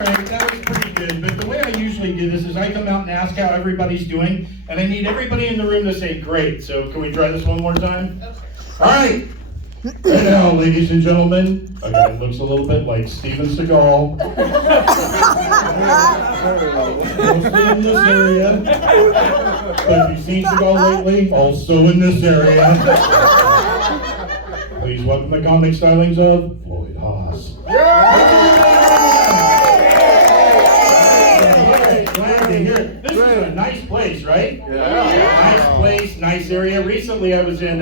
Right, that was pretty good, but the way I usually do this is I come out and ask how everybody's doing, and I need everybody in the room to say great. So can we try this one more time? All right. Right now, ladies and gentlemen, a guy looks a little bit like Steven Seagal. Mostly in this area. But if you've seen Seagal lately, also in this area. Please welcome the comic stylings of Floyd Haas. Glad to hear it. This is a nice place, right? Yeah. Nice place, nice area. Recently I was in,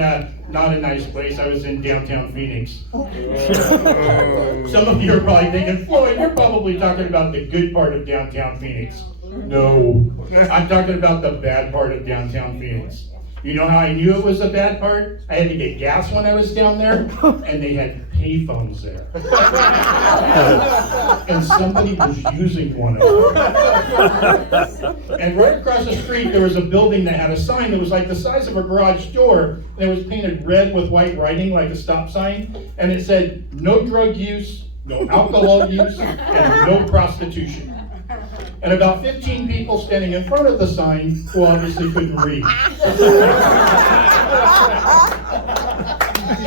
not a nice place, I was in downtown Phoenix. Some of you are probably thinking, Floyd, you're probably talking about the good part of downtown Phoenix. No, I'm talking about the bad part of downtown Phoenix. You know how I knew it was the bad part? I had to get gas when I was down there, and they had payphones there. And somebody was using one of them. And right across the street, there was a building that had a sign that was like the size of a garage door. And it was painted red with white writing, like a stop sign. And it said, no drug use, no alcohol use, and no prostitution. And about 15 people standing in front of the sign who obviously couldn't read.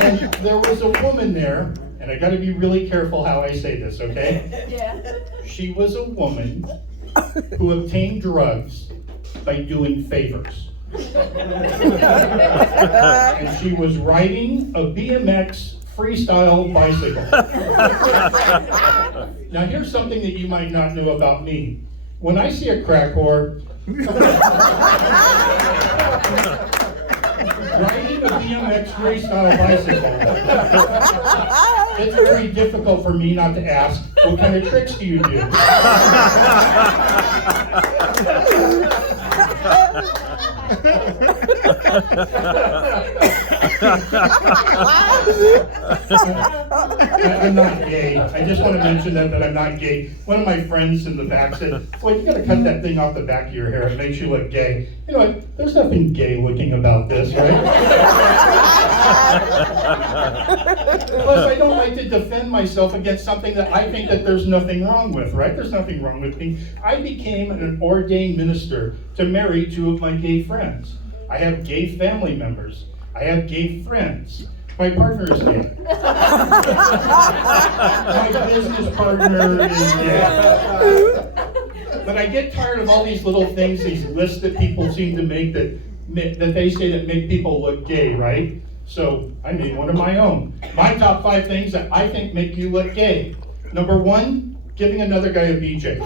And there was a woman there, and I gotta be really careful how I say this, okay? Yeah. She was a woman who obtained drugs by doing favors. And she was riding a BMX freestyle bicycle. Now here's something that you might not know about me. When I see a crack whore riding a BMX freestyle bicycle, it's very difficult for me not to ask, what kind of tricks do you do? I'm not gay. I just want to mention that I'm not gay. One of my friends in the back said, well, you gotta cut that thing off the back of your hair. It makes you look gay. You know what? There's nothing gay looking about this, right? Plus, I don't like to defend myself against something that I think that there's nothing wrong with, right? There's nothing wrong with me. I became an ordained minister to marry two of my gay friends. I have gay family members. I have gay friends. My partner is gay. My business partner is gay. But I get tired of all these little things, these lists that people seem to make that they say that make people look gay, right? So I made one of my own. My top 5 things that I think make you look gay. Number 1, giving another guy a BJ.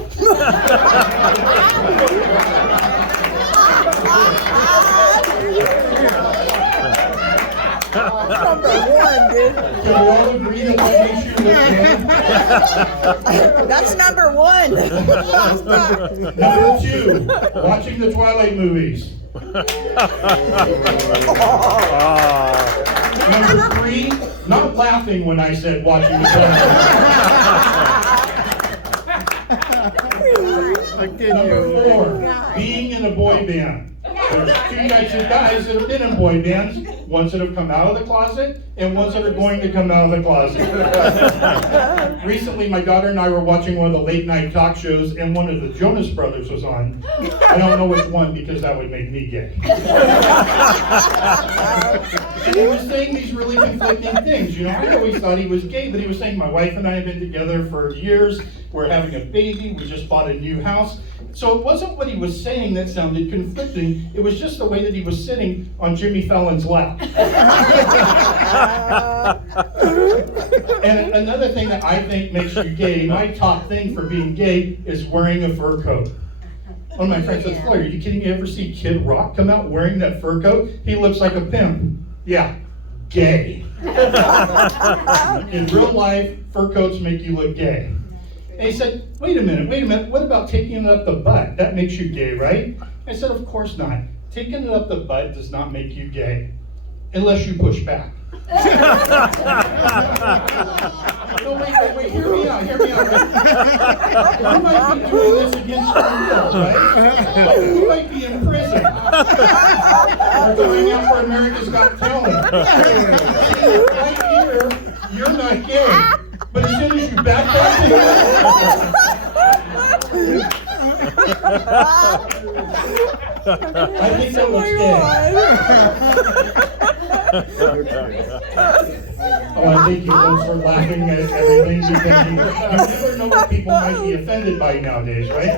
Number 1, dude. Can we all agree that makes you look gay? That's number 1. Number 2, watching the Twilight movies. Number 3, not laughing when I said watching the Twilight movies. Number 4, being in a boy band. There's 2 types of guys that have been in boy bands, ones that have come out of the closet and ones that are going to come out of the closet. Recently, my daughter and I were watching one of the late night talk shows and one of the Jonas Brothers was on. I don't know which one because that would make me gay. And he was saying these really conflicting things. You know, I always thought he was gay, but he was saying my wife and I have been together for years. We're having a baby. We just bought a new house. So it wasn't what he was saying that sounded conflicting. It was just the way that he was sitting on Jimmy Fallon's lap. And another thing that I think makes you gay, my top thing for being gay, is wearing a fur coat. One of my friends says, Floyd, are you kidding me? You ever see Kid Rock come out wearing that fur coat? He looks like a pimp. Yeah, gay. In real life, fur coats make you look gay. And he said, wait a minute, what about taking it up the butt? That makes you gay, right? I said, of course not. Taking it up the butt does not make you gay, unless you push back. No, wait, hear me out. You might be doing this against your will, right? You might be in prison. Or going out for America's Got Talent. Right here, you're not gay. But as soon as you back up to him, I think that looks Oh, I think you folks were laughing at everything because you never know what people might be offended by nowadays, right?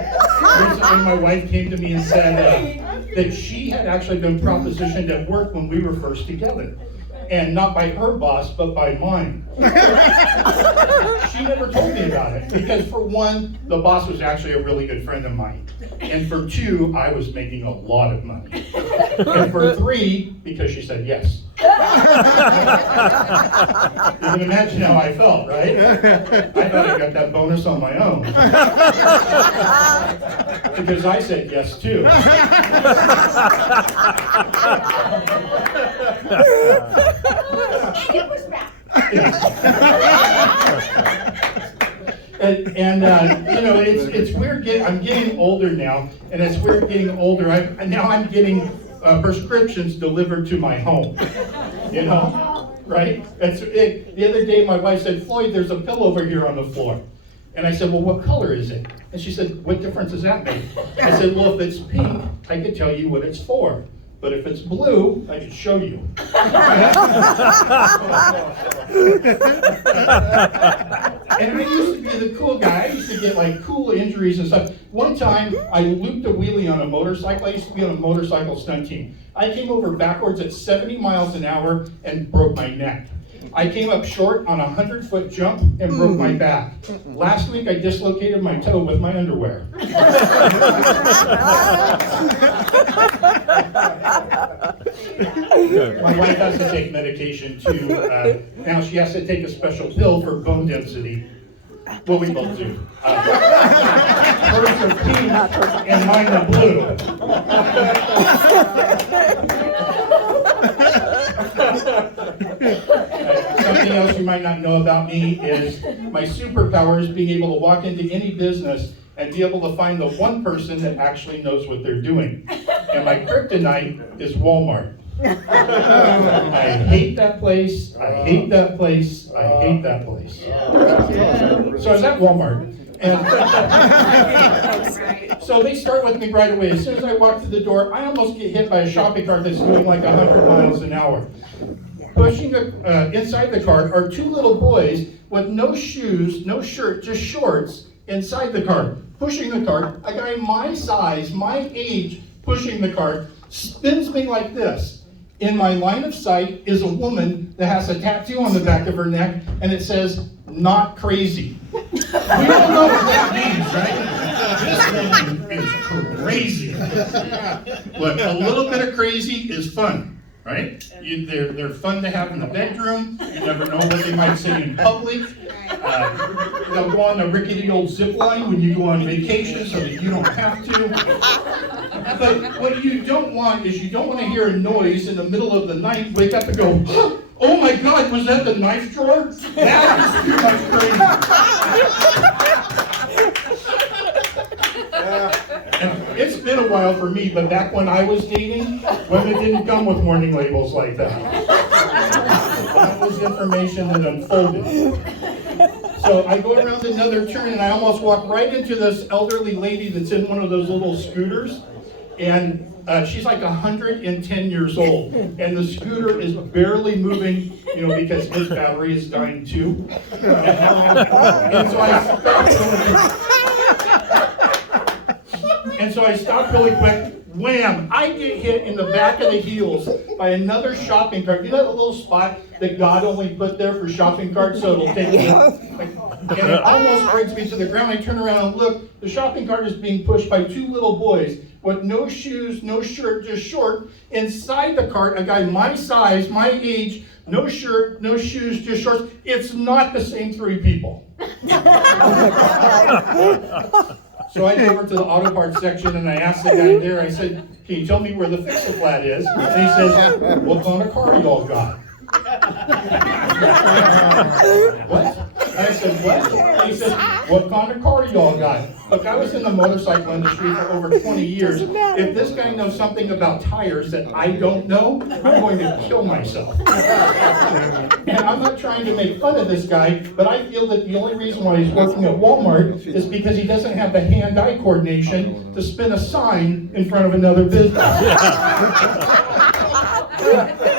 Recently, my wife came to me and said that she had actually been propositioned at work when we were first together. And not by her boss, but by mine. She never told me about it because for one, the boss was actually a really good friend of mine. And for two, I was making a lot of money. And for three, because she said yes. You can imagine how I felt, right? I thought I got that bonus on my own. Because I said yes too. And you know, it's weird. I'm getting older now, and it's weird getting older. I'm getting prescriptions delivered to my home. You know, right? The other day, my wife said, "Floyd, there's a pill over here on the floor." And I said, "Well, what color is it?" And she said, "What difference does that make?" I said, "Well, if it's pink, I could tell you what it's for. But if it's blue, I could show you." And I used to be the cool guy. I used to get like cool injuries and stuff. One time, I looped a wheelie on a motorcycle. I used to be on a motorcycle stunt team. I came over backwards at 70 miles an hour and broke my neck. I came up short on a 100-foot jump and broke my back. Last week, I dislocated my toe with my underwear. My wife has to take medication too. Now she has to take a special pill for bone density. Well, we both do. Hers are pink and mine are blue. Something else you might not know about me is my superpower is being able to walk into any business and be able to find the one person that actually knows what they're doing. And my kryptonite is Walmart. I hate that place, I hate that place, I hate that place. So I was at Walmart, and so they start with me right away. As soon as I walk through the door, I almost get hit by a shopping cart that's going like 100 miles an hour. Pushing inside the cart are two little boys with no shoes, no shirt, just shorts inside the cart. Pushing the cart, a guy my size, my age, pushing the cart, spins me like this. In my line of sight is a woman that has a tattoo on the back of her neck, and it says, "Not crazy." We don't know what that means, right? This woman is crazy. Look, a little bit of crazy is fun, right? They're fun to have in the bedroom. You never know what they might say in public. They'll go on the rickety old zip line when you go on vacation so that you don't have to. But what you don't want is you don't want to hear a noise in the middle of the night, wake up and go, "Oh my God, was that the knife drawer? That is too much crazy." And it's been a while for me, but back when I was dating, women didn't come with warning labels like that. That was information that unfolded. So I go around another turn and I almost walk right into this elderly lady that's in one of those little scooters. And she's like 110 years old. And the scooter is barely moving, you know, because his battery is dying too. And so I stop really quick. Wham! I get hit in the back of the heels by another shopping cart. You know that little spot that God only put there for shopping carts so it'll take me? And it almost brings me to the ground. I turn around and look. The shopping cart is being pushed by two little boys with no shoes, no shirt, just short. Inside the cart, a guy my size, my age, no shirt, no shoes, just shorts. It's not the same three people. So I go over to the auto parts section and I asked the guy there, I said, "Can you tell me where the fix-a-flat is?" And he says, "What kind of car y'all got?" What? I said, what? And he says, what kind of car y'all got? Look, I was in the motorcycle industry for over 20 years. If this guy knows something about tires that I don't know, I'm going to kill myself. And I'm not trying to make fun of this guy, but I feel that the only reason why he's working at Walmart is because he doesn't have the hand-eye coordination to spin a sign in front of another business.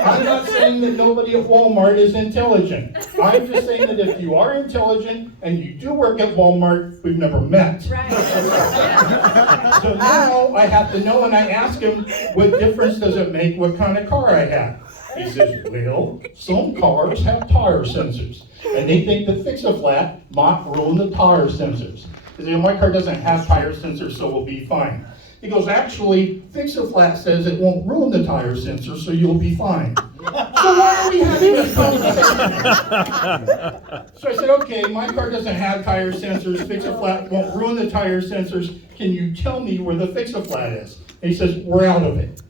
I'm not saying that nobody at Walmart is intelligent. I'm just saying that if you are intelligent and you do work at Walmart, we've never met. Right. So now I have to know, and I ask him, what difference does it make what kind of car I have? He says, well, some cars have tire sensors, and they think that Fix-A-Flat might ruin the tire sensors. He says, my car doesn't have tire sensors, so we'll be fine. He goes, actually, Fix-A-Flat says it won't ruin the tire sensor, so you'll be fine. So why are we having this conversation? So I said, okay, my car doesn't have tire sensors, Fix-A-Flat won't ruin the tire sensors. Can you tell me where the Fix-A-Flat is? And he says, we're out of it.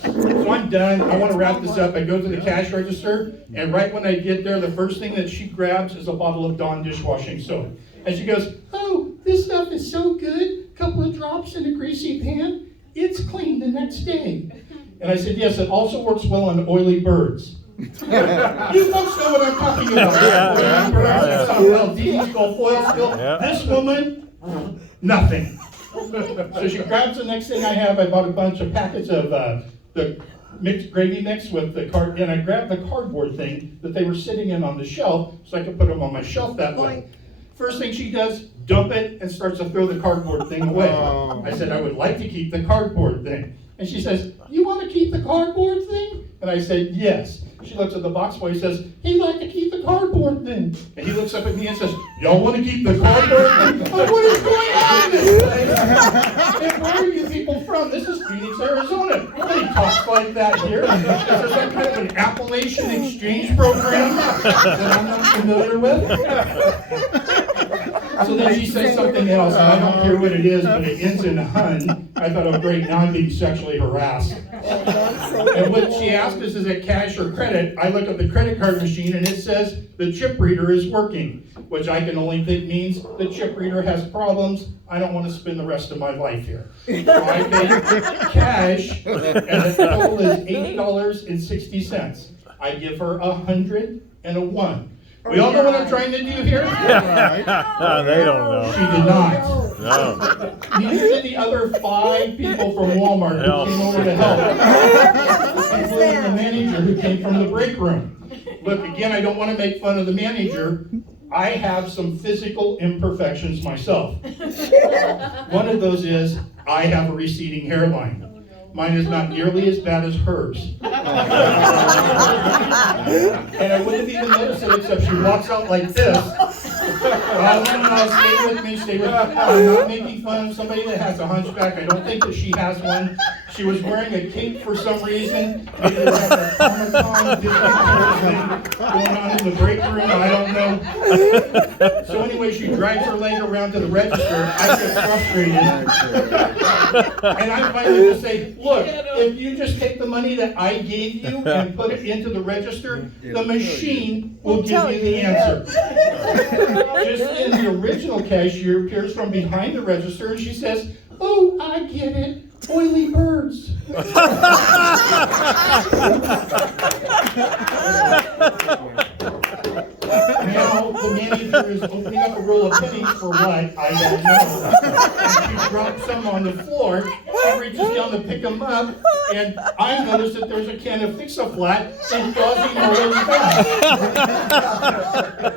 So I'm done. I want to wrap this up. I go to the cash register, and right when I get there, the first thing that she grabs is a bottle of Dawn dishwashing soap. And she goes, oh, this stuff is so good. Couple of drops in a greasy pan. It's clean the next day. And I said, yes, it also works well on oily birds. You folks know what I'm talking about. Oily birds, some Valdez, Gulf oil spill. This woman, nothing. So she grabs the next thing I have. I bought a bunch of packets of the mixed gravy mix with the card, and I grabbed the cardboard thing that they were sitting in on the shelf so I could put them on my shelf that way. First thing she does, dump it and starts to throw the cardboard thing away. I said, I would like to keep the cardboard thing. And she says, you want to keep the cardboard thing? And I said, yes. She looks at the box boy and says, he'd like to keep the cardboard thing. And he looks up at me and says, y'all want to keep the cardboard thing? Like, what is going on in this place? And where are you people from? This is Phoenix, Arizona. Nobody talks like that here. Is there some kind of an Appalachian exchange program that I'm not familiar with? So then she says something else, and I don't care what it is, but it ends in hun. I thought, oh great, now I'm being sexually harassed. And what she asked us is it cash or credit? I look at the credit card machine and it says the chip reader is working, which I can only think means the chip reader has problems. I don't want to spend the rest of my life here. So I paid cash, and the total is $80.60. I give her 100 and a 1. We all know what I'm trying to do here? They don't know. She did not. No. Neither did the other 5 people from Walmart who came over to help, including the manager who came from the break room. Look, again, I don't want to make fun of the manager. I have some physical imperfections myself. One of those is I have a receding hairline. Mine is not nearly as bad as hers. And I wouldn't have even noticed it except she walks out like this. Stay with me, stay with me. I'm not making fun of somebody that has a hunchback. I don't think that she has one. She was wearing a cape for some reason. Maybe they have a Comic-Con Disney thing going on in the break room. I don't know. So anyway, she drags her leg around to the register. I get frustrated. And I finally just say, look, if you just take the money that I gave you and put it into the register, the machine will give you the answer. Just then the original cashier appears from behind the register and she says, oh, I get it. Oily birds. Now the manager is opening up a roll of pennies for what? I don't know. And she drops some on the floor. She reaches down to pick them up, and I notice that there's a can of Fix-A-Flat and Fuzzy More's back.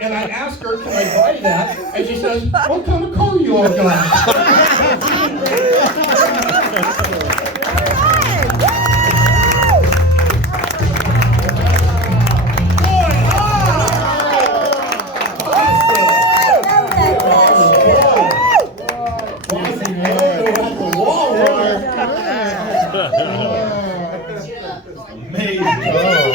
And I ask her, can I buy that? And she says, what kind of car you all got? Amazing.